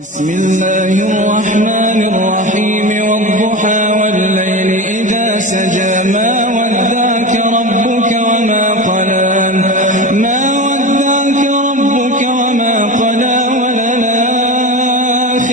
بسم الله الرحمن الرحيم والضحى والليل إذا سجى ما ودعك ربك وما قلى وللآخرة